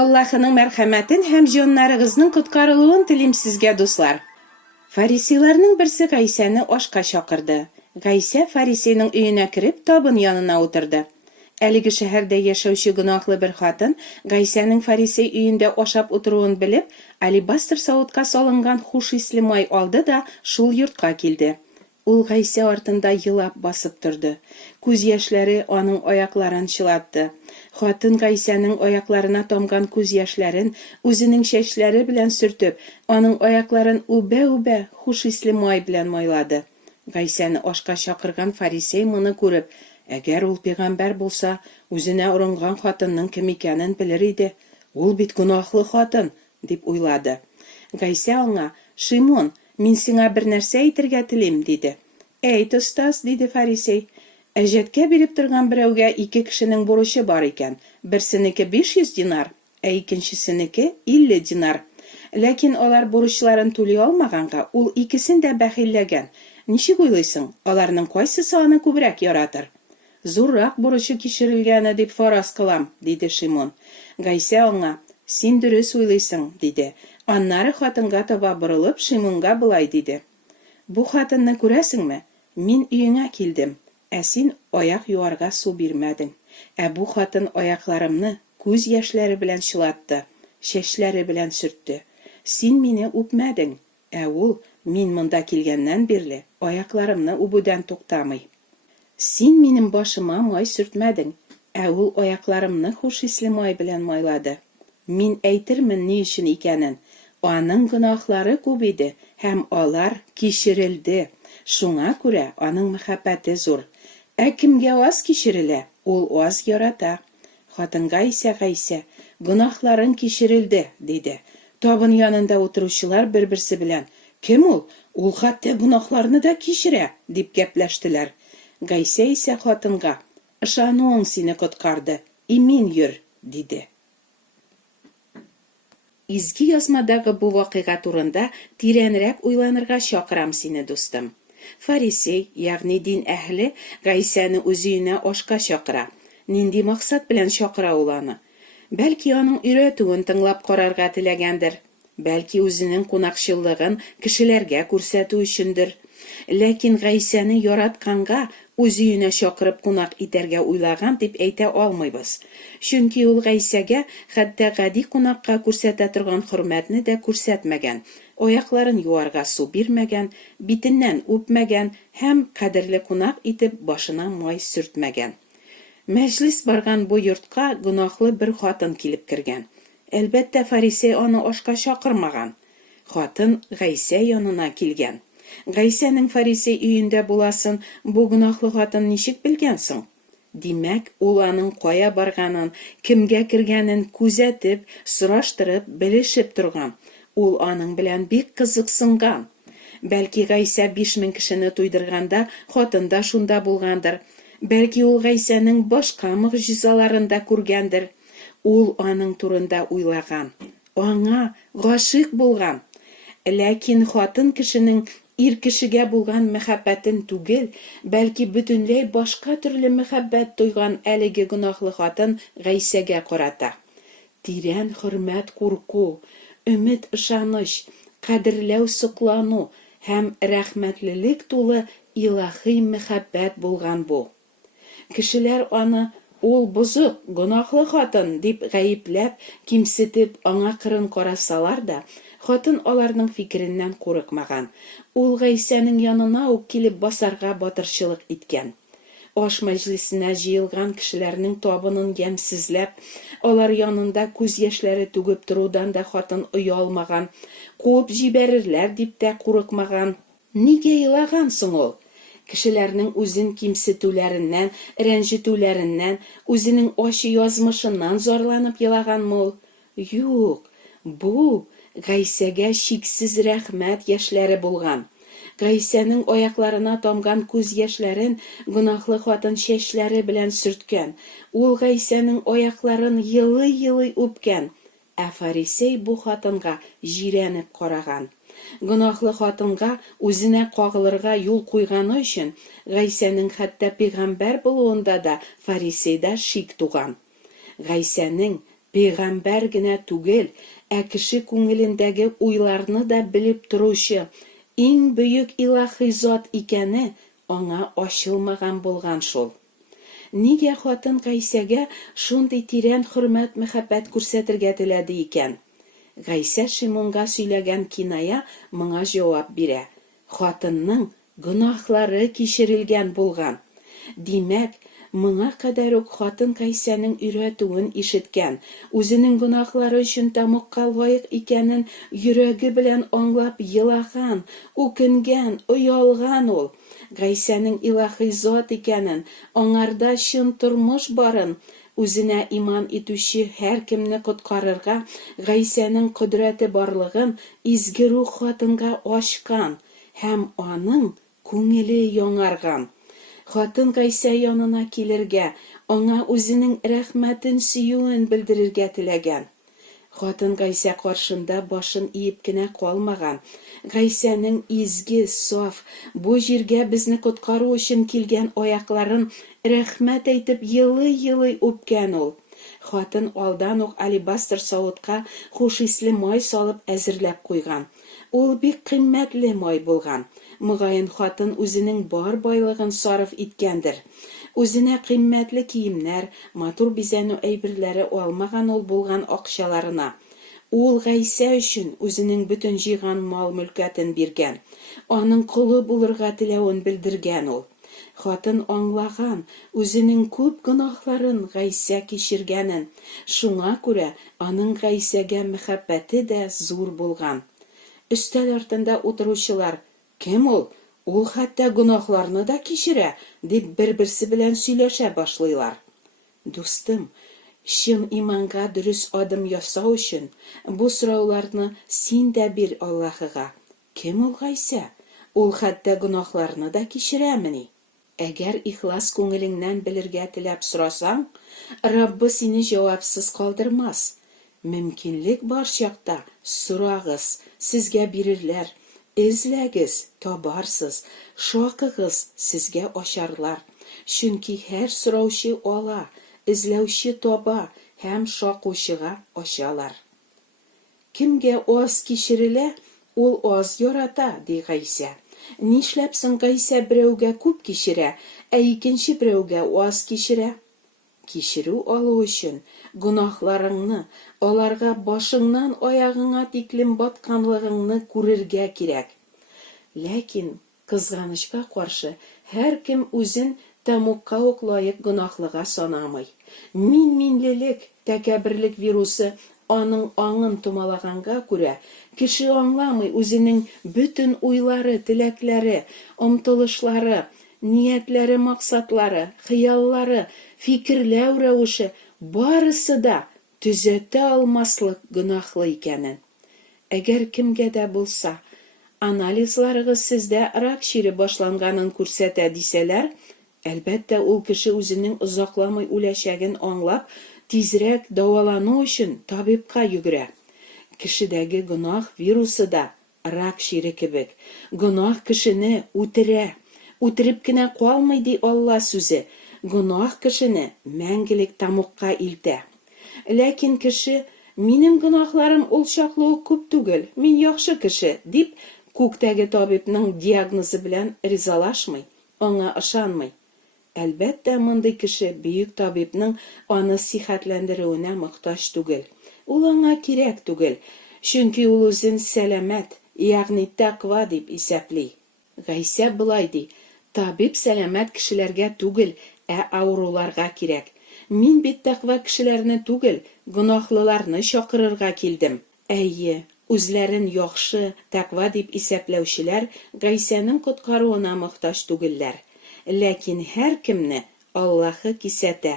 Аллаһының мәрхәмәтен һәм җаннарыгызның коткарылуын телим сезгә, дуслар. Фарисейларның берсе Гайсәне ашка чакырды. Гайсә фарисейның өенә кереп табын янына утырды. Әлеге шәһәрдә яшәүче гөнаһлы бер хатын Гайсәнең фарисей өендә ашап утыруын белеп, алебастр савытка салынган хуш исле май алды да шул йортка килде. Ул Гайсә артында елап басып торды. Күз яшьләре аның аякларын чылатты. Хатын Гайсәнең аякларына тамган күз яшьләрен үзенең чәчләре белән сөртеп, аның аякларын үбә-үбә хуш исле май белән майлады. Гайсәне ашка чакырган фарисей моны күреп, әгәр ул пәйгамбәр булса, үзенә урынган хатынның кем икәнен белер иде. Ул бит гөнаһлы хатын, дип уйлады. Гайсә аңа: "Шимон, мин сиңа бер нәрсә әйтергә телим", диде. "Әйт, остаз", диде фарисей. "Әҗәткә биреп торган берәүгә 2 кешенең бурычы бар икән. Берсенеке 500 динар, ә икенчесенеке 50 динар. Ләкин алар бурычларын түли алмаганга, ул икесен дә бәхилләгән. Ничек уйлыйсың, аларның кайсысы аны күбрәк яратыр?" "Зуррак бурычы кичерелгәне дип фараз кылам", диде Шимон. Гайсә аңа: "Син дөрес уйлыйсың", диде. Аннары хатынга таба борылып, Шимонга булай диде: "Бу хатынны күрәсеңме? Мин өеңә килдем, ә син аяк юарга су бирмәдең. Ә бу хатын аякларымны күз яшьләре белән чылатты, чәчләре белән сөртте. Син мине үпмәдең, ә ул мин монда килгәннән бирле аякларымны үбүдән туктамый. Син минем башыма май сөртмәдең, ә ул аякларымны хуш исле май белән майлады. Мин әйтермен ни өчен икәнен. Аның гөнаһлары күп иде, һәм алар кичерелде. Шуңа күрә аның мәхәббәте зур. Ә кемгә аз кичерелә, ул аз ярата." Хатынга исә Гайсә: "Гөнаһларың кичерелде", диде. Табын янында утыручылар бер-берсе белән: "Кем ул? Ул хәтта гөнаһларны да кичерә", дип гәпләштеләр. Гайсә исә хатынга: "Ышануың сине коткарды, имин йөр", диде. Изге язмадагы бу вакыйга турында тирәнрәк уйланырга чакырам сине, дустым. Фарисей, ягъни дин әһле, Гайсәне үз өенә ашка чакыра. Нинди максат белән чакыра ул аны? Бәлки аның өйрәтүен тыңлап карарга теләгәндер. Бәлки үзенең кунакчыллыгын кешеләргә күрсәтү өчендер. Ләкин Гайсәне яратканга үз өенә чакырып кунак итәргә уйлаган дип әйтә алмыйбыз. Чөнки ул Гайсәгә хәтта гади кунакка күрсәтә торган хөрмәтне дә күрсәтмәгән. Аякларын юарга су бирмәгән, битеннән үпмәгән һәм кадерле кунак итеп башына май сөртмәгән. Мәҗлис барган бу йортка гөнаһлы бер хатын килеп кергән. Әлбәттә, фарисей аны ашка чакырмаган. Хатын Гайсә янына килгән. Гайсәнең фарисей өендә буласын бу гөнаһлы хатын ничек белгән соң? Димәк, ул аның кая барганын, кемгә кергәнен күзәтеп, сораштырып, белешеп торган. Ул аның белән бик кызыксынган. Бәлки Гайсә 5000 кешене туйдырганда хатын да шунда булгандыр. Бәлки ул Гайсәнең башка мөгъҗизаларын да күргәндер. Ул аның турында уйлаган. Аңа гашыйк булган. Ләкин хатын кешенең ир кешегә булган мәхәббәтен түгел, бәлки бөтенләй башка төрле мәхәббәт тойган әлеге гөнаһлы хатын Гайсәгә карата. Тирән хөрмәт, курку, өмет, ышаныч, кадерләү, соклану һәм рәхмәтлелек тулы илаһи мәхәббәт булган бу. Кешеләр аны ул бозык, гөнаһлы хатын дип гаепләп, кимсетеп, аңа кырын карасалар да, хатын аларның фикереннән курыкмаган. Ул Гайсәнең янына ук килеп басарга батырчылык иткән. Аш мәҗлисенә җыелган кешеләрнең табынын ямьсезләп, алар янында күз яшьләре түгеп торудан да хатын оялмаган, куып җибәрерләр дип тә курыкмаган. Нигә елаган соң ул? Кешеләрнең үзен кимсетүләреннән, рәнҗетүләреннән, үзенең ачы язмышыннан зарланып елаганмы ул? Юк, бу Гайсәгә чиксез рәхмәт яшьләре булган. Гайсәнең аякларына тамган күз яшьләрен гөнаһлы хатын чәчләре белән сөрткән. Ул Гайсәнең аякларын йылый-йылый үпкән. Ә фарисей бу хатынга җирәнеп караган. Гөнаһлы хатынга үзенә кагылырга юл куйганы өчен Гайсәнең хәтта пәйгамбәр булуында да фарисейда шик туган. Гайсәнең Пәйгамбәр генә түгел, кеше күңелендәге уйларны да белеп торучы иң бөек илаһи зат икәне аңа ачылмаган булган шул. Нигә хатын Гайсәгә шундый тирән хөрмәт мәхәббәт күрсәтергә теләде икән? Гайсә Шимонга сөйләгән киная моңа җавап бирә. Хатынның гөнаһлары кичерелгән булган. Димәк, моңа кадәр үк хатын Гайсәнең өйрәтүен ишеткән, үзенең гөнаһлары өчен тәмугка лаек икәнен йөрәге белән аңлап елаган, үкенгән, оялган ул. Гайсәнең илаһи зат икәнен, аңарда чын тормыш барын, үзенә иман итүче һәркемне коткарырга Гайсәнең кодрәте барлыгын изге рух хатынга ачкан һәм аның күңеле яңарган. Хатын Гайсә янына килергә, аңа үзенең рәхмәтен, сөюен белдерергә теләгән. Хатын Гайсә каршында башын иеп кенә калмаган. Гайсәнең изге, саф, бу җиргә безне коткару өчен килгән аякларын рәхмәт әйтеп йылый-йылый үпкән ул. Хатын алдан ук алебастр савытка хушисле май салып әзерләп куйган. Ул бик кыйммәтле май булган. Мөгаен хатын үзенең бар байлыгын сарыф иткәндер. Үзенә кыйммәтле киемнәр, матур бизәнү әйберләре алмаган ул булган акчаларына. Ул Гайсә өчен үзенең бөтен җыйган мал-мөлкәтен биргән. Аның кулы булырга теләвен белдергән ул. Хатын аңлаган, үзенең күп гөнаһларын Гайсә кичергәнен. Шуңа күрә аның Гайсәгә мәхәббәте дә зур булган. Өстәл артында утыручылар: "Кем ул? Ул хәтта гөнаһларны да кичерә", дип бер-берсе белән сөйләшә башлыйлар. Дустым, чын иманга дөрес адым ясау өчен бу сорауларны син дә бир Аллаһыга. Кем ул Гайсә? Ул хәтта гөнаһларны да кичерәмени? Әгәр ихлас күңелеңнән белергә теләп сорасаң, Раббы сине җавапсыз калдырмас. Мөмкинлек бар чакта сорагыз, сезгә бирерләр. Эзләгез, табарсыз, шакыгыз, сезгә ачарлар. Чөнки һәр сораучы ала, эзләүче таба һәм шакучыга ачалар. Кемгә аз кичерелә, ул аз ярата, ди Гайсә. Нишләп соң Гайсә берәүгә күп кичерә, икенче берәүгә аз кичерә? Кичерү алу өчен гөнаһларыңны, аларга башыңнан аягыңа тиклем батканлыгыңны күрергә кирәк. Ләкин кызганычка каршы һәркем үзен тәмугка ук лаек гөнаһлыга санамый. Минлелек, тәкәбберлек вирусы аның аңын томалаганга күрә, кеше аңламый үзенең бөтен уйлары, теләкләре, омтылышлары, ниятләре, максатлары, хыяллары, фикерләү рәвеше барысы да төзәтә алмаслык гөнаһлы икәнен. Әгәр кемгә дә булса, анализларыгыз сездә рак чире башланганын күрсәтә дисәләр, әлбәттә ул кеше үзенең озакламый үләчәген аңлап, тизрәк дәвалану өчен табибка йөгерә. Кешедәге гөнаһ вирусы да рак чире кебек. Гөнаһ кешене үтерә. Үтереп кенә калмый, ди Алла сүзе. Гөнаһ кешене мәңгелек тамугка илтә. Ләкин кеше: "Минем гөнаһларым ул чаклы ук күп түгел, мин яхшы кеше", дип күктәге табибның диагнозы белән ризалашмый, аңа ышанмый. Әлбәттә, мондый кеше бөек табибның аны сихәтләндерүенә мохтаҗ түгел. Ул аңа кирәк түгел, чөнки ул үзен сәламәт, ягъни тәкъва дип исәпли. Гайсә булай ди: "Табиб сәламәт кешеләргә түгел, ауруларга кирәк. Мин бит тәкъва кешеләрне түгел, гөнаһлыларны чакырырга килдем". Әйе, үзләрен яхшы, тәкъва дип исәпләүчеләр Гайсәнең коткаруына мохтаҗ түгелләр. Ләкин һәркемне Аллаһы кисәтә.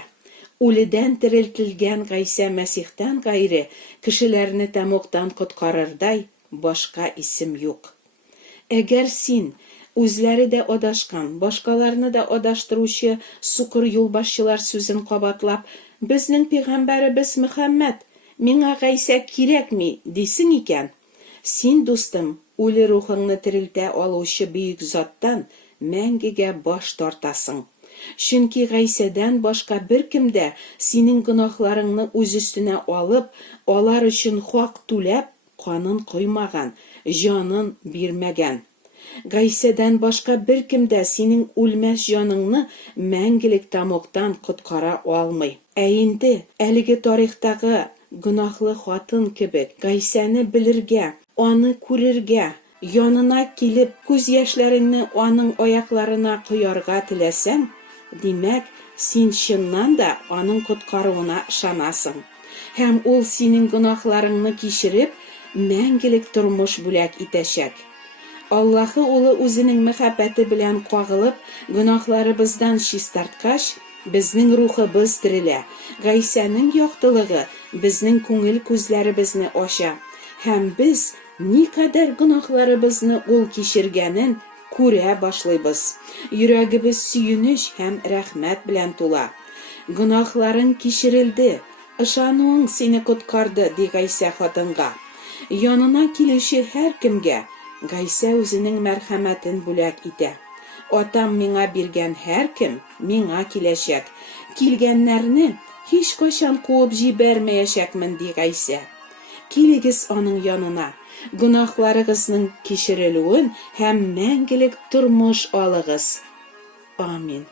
Үледән терелтелгән Гайсә Мәсихтән гайре кешеләрне тәмугтан коткарырдай башка исем юк. Әгәр син үзләре дә адашкан, башкаларны да адаштыручы сукыр юлбашчылар сүзен кабатлап, "Безнең пәйгамбәребез Мөхәммәд, миңа Гайсә кирәкми", дисең икән, син, дустым, үле рухыңны терелтә алучы бөек заттан мәңгегә баш тартасың. Чөнки Гайсәдән башка беркем дә синең гөнаһларыңны үз өстенә алып, алар өчен хак түләп, канын коймаган, җанын бирмәгән. Гайсәдән башка беркем дә синең үлмәс җаныңны мәңгелек тамуктан коткара алмый. Ә инде әлеге тарихтагы гөнаһлы хатын кебек Гайсәне белергә, аны күрергә, янына килеп күз яшьләреңне аның аякларына коярга теләсәң, димәк, син чыннан да аның коткаруына ышанасың. Һәм ул синең гөнаһларыңны кичереп, мәңгелек тормыш бүләк итәчәк. Аллаһы улы үзенең мәхәббәте белән кагылып, гөнаһларыбыздан чистарткач, безнең рухыбыз терелә. Гайсәнең яктылыгы безнең күңел күзләребезне ача. Һәм без никадәр гөнаһларыбызны ул кичергәнен күрә башлыйбыз. Йөрәгебез сөенеч һәм рәхмәт белән тула. Гөнаһларың кичерелде, ышануың сине коткарды, ди Гайсә хатынга. Янына килүче һәр кемгә Гайсә үзенең мәрхәмәтен бүләк итә. Атам миңа биргән һәр кем миңа киләчәк. Килгәннәрне һич кашан куып җибәрмәячәкмен, ди Гайсә. Килегез аның янына. Гөнаһларыгызның кичерелүен һәм мәңгелек тормыш алыгыз. Амин.